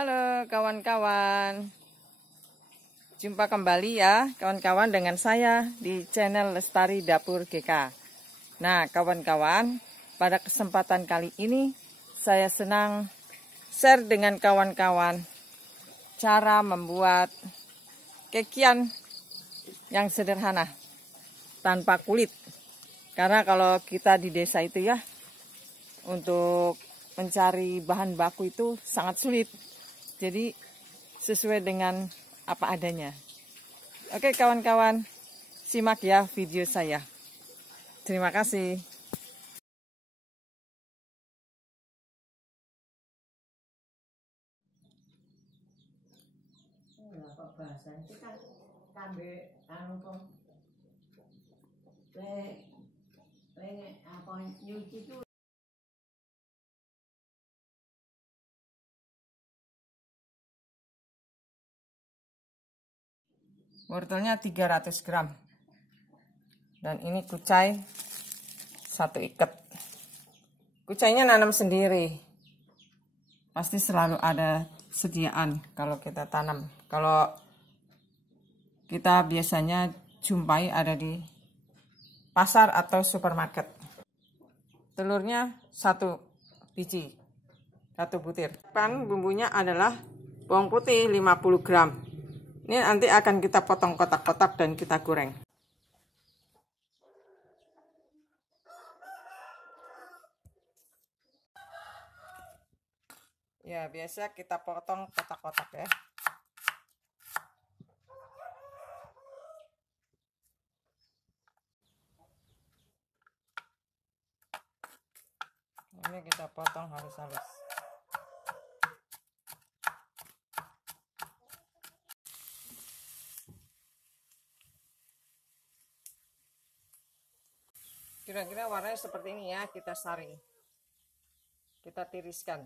Halo kawan-kawan, jumpa kembali ya kawan-kawan dengan saya di channel Lestari Dapur GK. Nah kawan-kawan, pada kesempatan kali ini saya senang share dengan kawan-kawan cara membuat kekian yang sederhana tanpa kulit. Karena kalau kita di desa itu ya, untuk mencari bahan baku itu sangat sulit. Jadi sesuai dengan apa adanya. Oke kawan-kawan, simak ya video saya. Terima kasih. Wortelnya 300 gram. Dan ini kucai 1 ikat. Kucainya nanam sendiri. Pasti selalu ada sediaan kalau kita tanam. Kalau kita biasanya jumpai ada di pasar atau supermarket. Telurnya 1 biji, 1 butir. Bumbunya adalah bawang putih 50 gram. Ini nanti akan kita potong kotak-kotak dan kita goreng. Ya, biasa kita potong kotak-kotak ya. Ini kita potong halus-halus. Kira-kira warnanya seperti ini ya, kita saring. Kita tiriskan.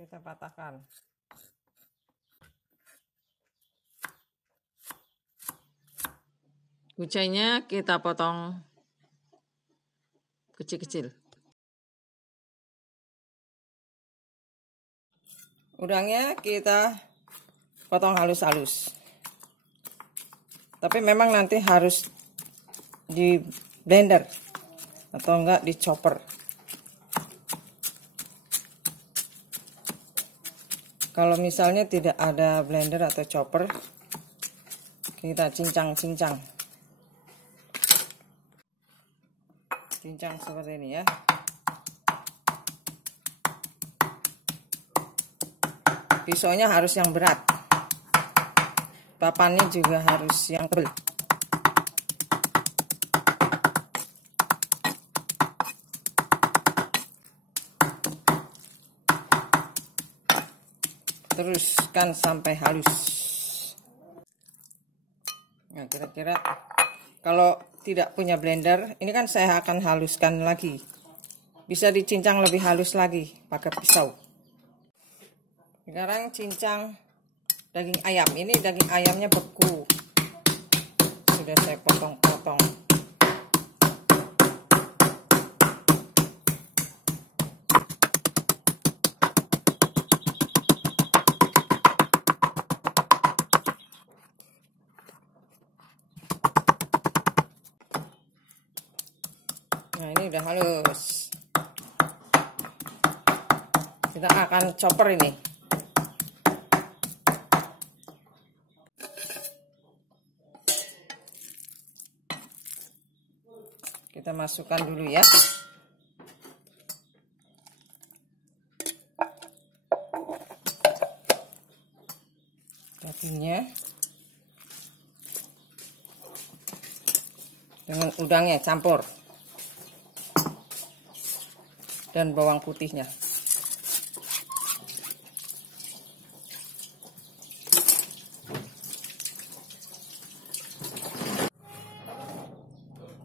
Kita patahkan. Kucainya kita potong kecil-kecil. Udangnya kita potong halus-halus. Tapi memang nanti harus di blender atau enggak di chopper. Kalau misalnya tidak ada blender atau chopper, kita cincang-cincang. Cincang seperti ini ya. Pisaunya harus yang berat. Papannya juga harus yang tebal. Teruskan sampai halus. Nah, kira-kira kalau tidak punya blender, ini kan saya akan haluskan lagi. Bisa dicincang lebih halus lagi pakai pisau. Sekarang cincang daging ayam. Ini daging ayamnya beku. Sudah saya potong-potong. Nah, ini udah halus. Kita akan chopper ini. Kita masukkan dulu ya. Dagingnya dengan udangnya campur. Dan bawang putihnya.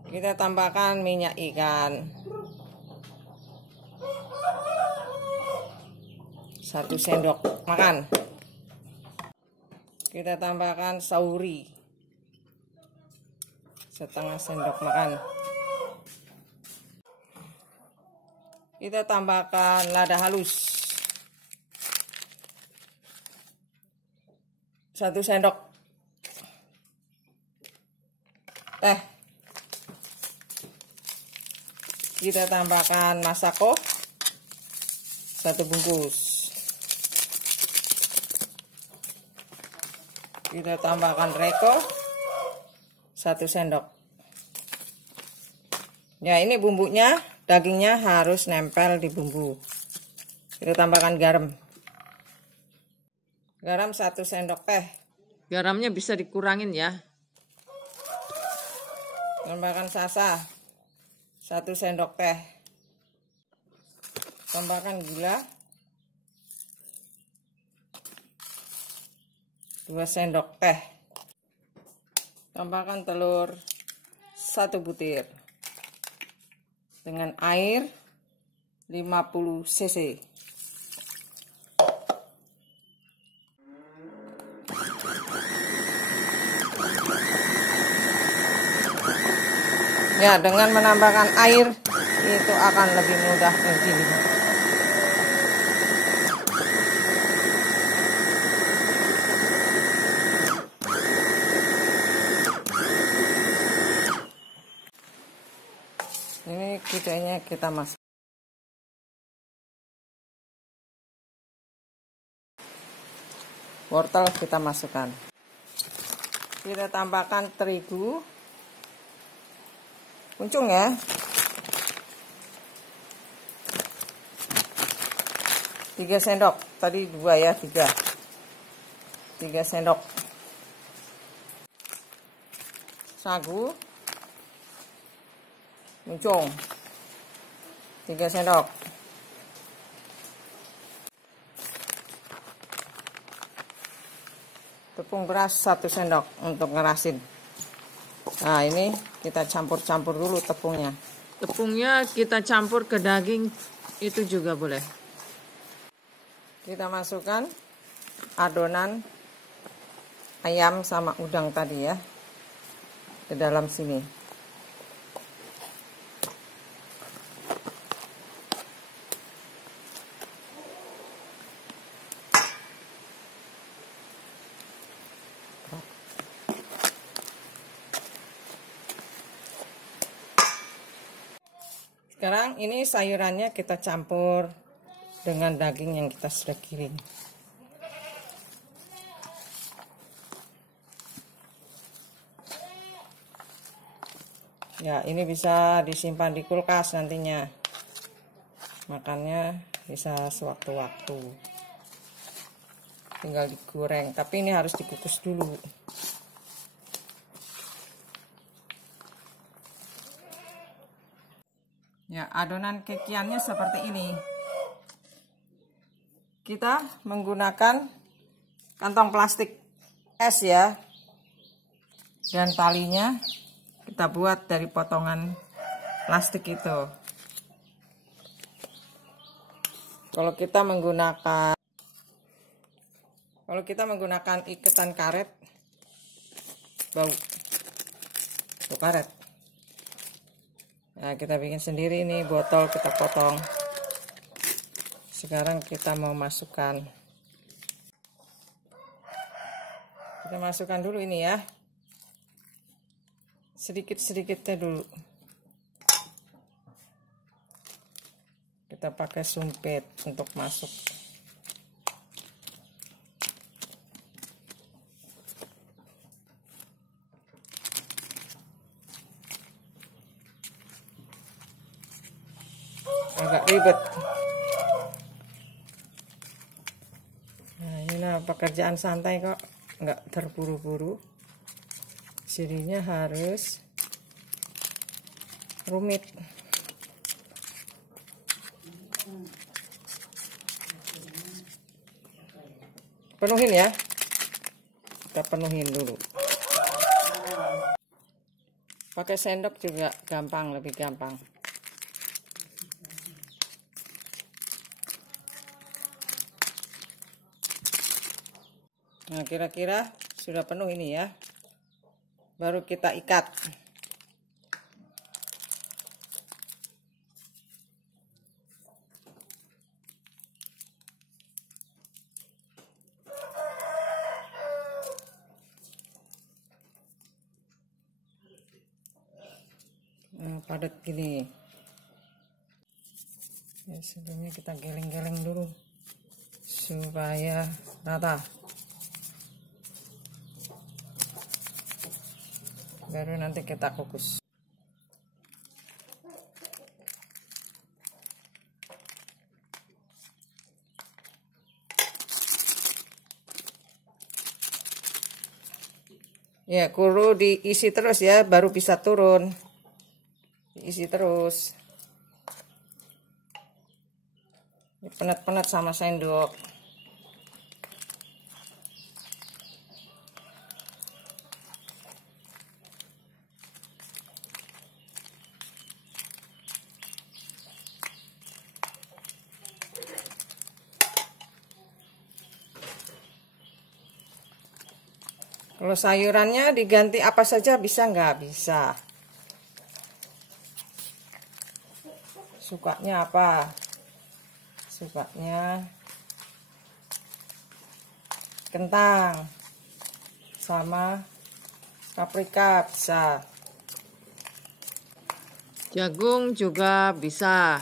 Kita tambahkan minyak ikan. 1 sendok makan. Kita tambahkan sauri, setengah sendok makan. Kita tambahkan lada halus, 1 sendok teh. Kita tambahkan masako, 1 bungkus. Kita tambahkan reko, 1 sendok. Ya, ini bumbunya, dagingnya harus nempel di bumbu. Kita tambahkan garam. Garam 1 sendok teh. Garamnya bisa dikurangin ya. Tambahkan sasa, 1 sendok teh. Tambahkan gula, 2 sendok teh. Tambahkan telur 1 butir dengan air 50 cc. Ya, dengan menambahkan air itu akan lebih mudah menggiling. Ini kudanya kita masak. Wortel kita masukkan. Kita tambahkan terigu, kuncung ya. 3 sendok, tadi 2 ya, 3 sendok. Sagu, kuncung 3 sendok. Tepung beras 1 sendok untuk ngerasin. Nah, ini kita campur-campur dulu tepungnya. Tepungnya kita campur ke daging itu juga boleh. Kita masukkan adonan ayam sama udang tadi ya ke dalam sini. Sekarang ini sayurannya kita campur dengan daging yang kita sudah giling. Ya, ini bisa disimpan di kulkas nantinya. Makannya bisa sewaktu-waktu. Tinggal digoreng, tapi ini harus dikukus dulu. Ya, adonan kekiannya seperti ini. Kita menggunakan kantong plastik es ya. Dan talinya kita buat dari potongan plastik itu. Kalau kita menggunakan iketan karet, bau karet. Nah, kita bikin sendiri ini botol, kita potong. Sekarang kita mau masukkan. Kita masukkan dulu ini ya. Sedikit-sedikitnya dulu. Kita pakai sumpit untuk masuk. Agak ribet. Nah, ini pekerjaan santai kok, nggak terburu-buru. Jadinya harus rumit. Penuhin ya. Kita penuhin dulu. Pakai sendok juga gampang, lebih gampang. Nah, kira-kira sudah penuh ini ya. Baru kita ikat. Nah, padat gini. Ya, sebelumnya kita geleng-geleng dulu supaya rata. Baru nanti kita kukus. Ya, kudu diisi terus ya, baru bisa turun. Diisi terus. Penet-penet sama sendok. Kalau sayurannya diganti apa saja bisa nggak? Bisa. Sukanya apa? Sukanya kentang sama paprika bisa. Jagung juga bisa.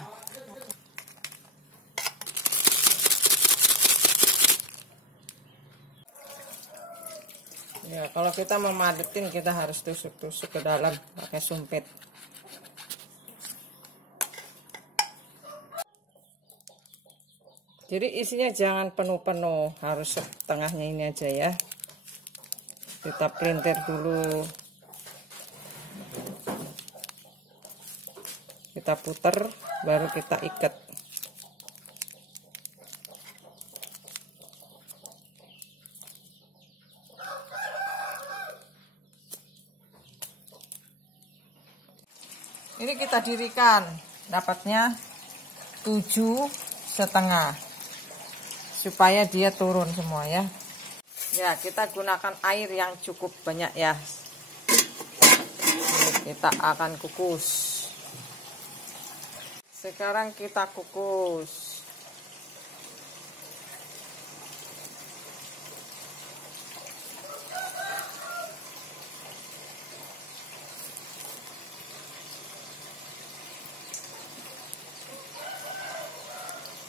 Ya, kalau kita mau madetin kita harus tusuk-tusuk ke dalam pakai sumpit. Jadi isinya jangan penuh-penuh, harus setengahnya ini aja ya. Kita pelintir dulu. Kita puter, baru kita ikat. Ini kita dirikan, dapatnya 7,5 supaya dia turun semua ya. Ya, kita gunakan air yang cukup banyak ya. Ini kita akan kukus. Sekarang kita kukus.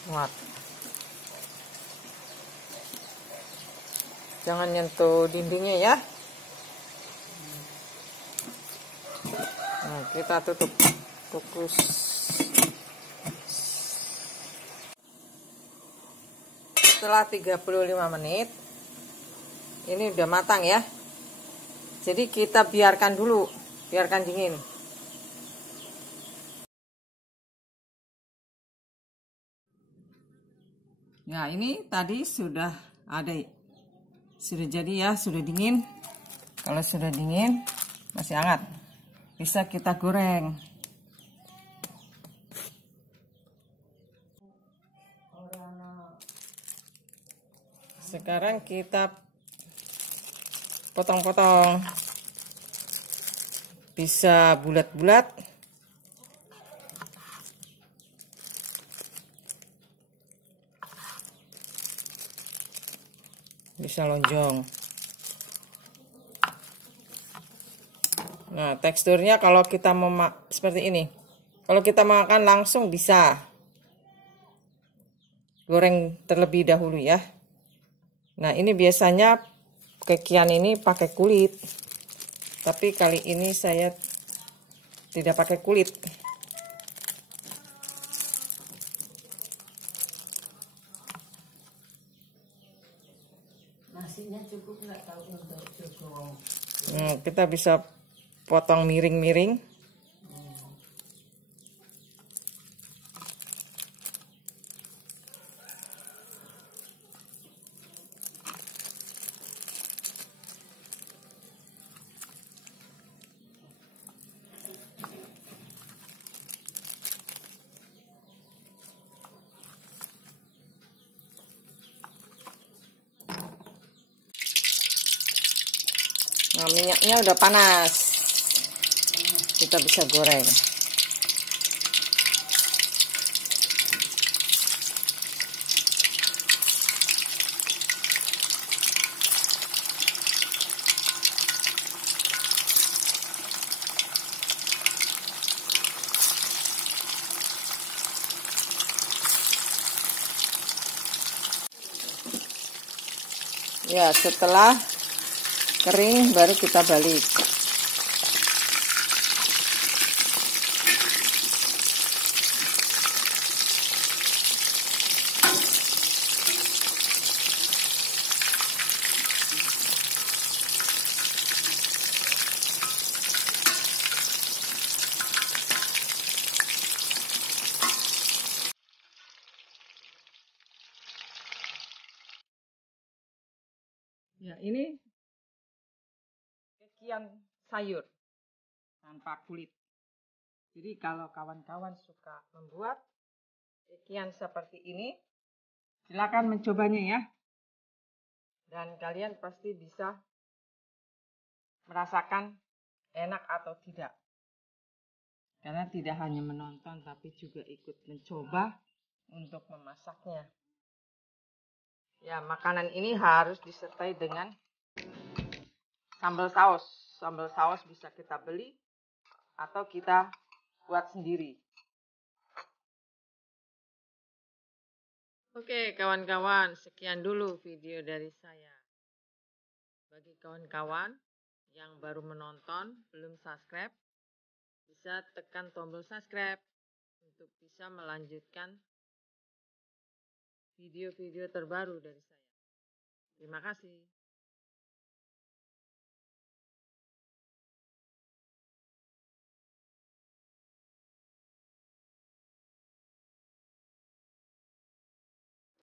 Muat. Jangan nyentuh dindingnya ya. Nah, kita tutup, kukus. Setelah 35 menit ini udah matang ya. Jadi kita biarkan dulu, biarkan dingin. Ya, ini tadi sudah ada, sudah jadi ya, sudah dingin. Kalau sudah dingin, masih hangat, bisa kita goreng. Sekarang kita potong-potong, bisa bulat-bulat, bisa lonjong. Nah, teksturnya kalau kita seperti ini. Kalau kita makan langsung bisa. Goreng terlebih dahulu ya. Nah, ini biasanya kekian ini pakai kulit. Tapi kali ini saya tidak pakai kulit. Nasinya cukup nggak tahu untuk cukup. Kita bisa potong miring-miring. Nah, minyaknya udah panas. Kita bisa goreng. Ya, setelah kering baru kita balik. Ya, ini kekian sayur tanpa kulit. Jadi kalau kawan-kawan suka membuat kekian seperti ini, silakan mencobanya ya. Dan kalian pasti bisa merasakan enak atau tidak. Karena tidak hanya menonton tapi juga ikut mencoba untuk memasaknya. Ya, makanan ini harus disertai dengan sambal saus. Sambal saus bisa kita beli atau kita buat sendiri. Oke, kawan-kawan, sekian dulu video dari saya. Bagi kawan-kawan yang baru menonton, belum subscribe, bisa tekan tombol subscribe untuk bisa melanjutkan video-video terbaru dari saya. Terima kasih.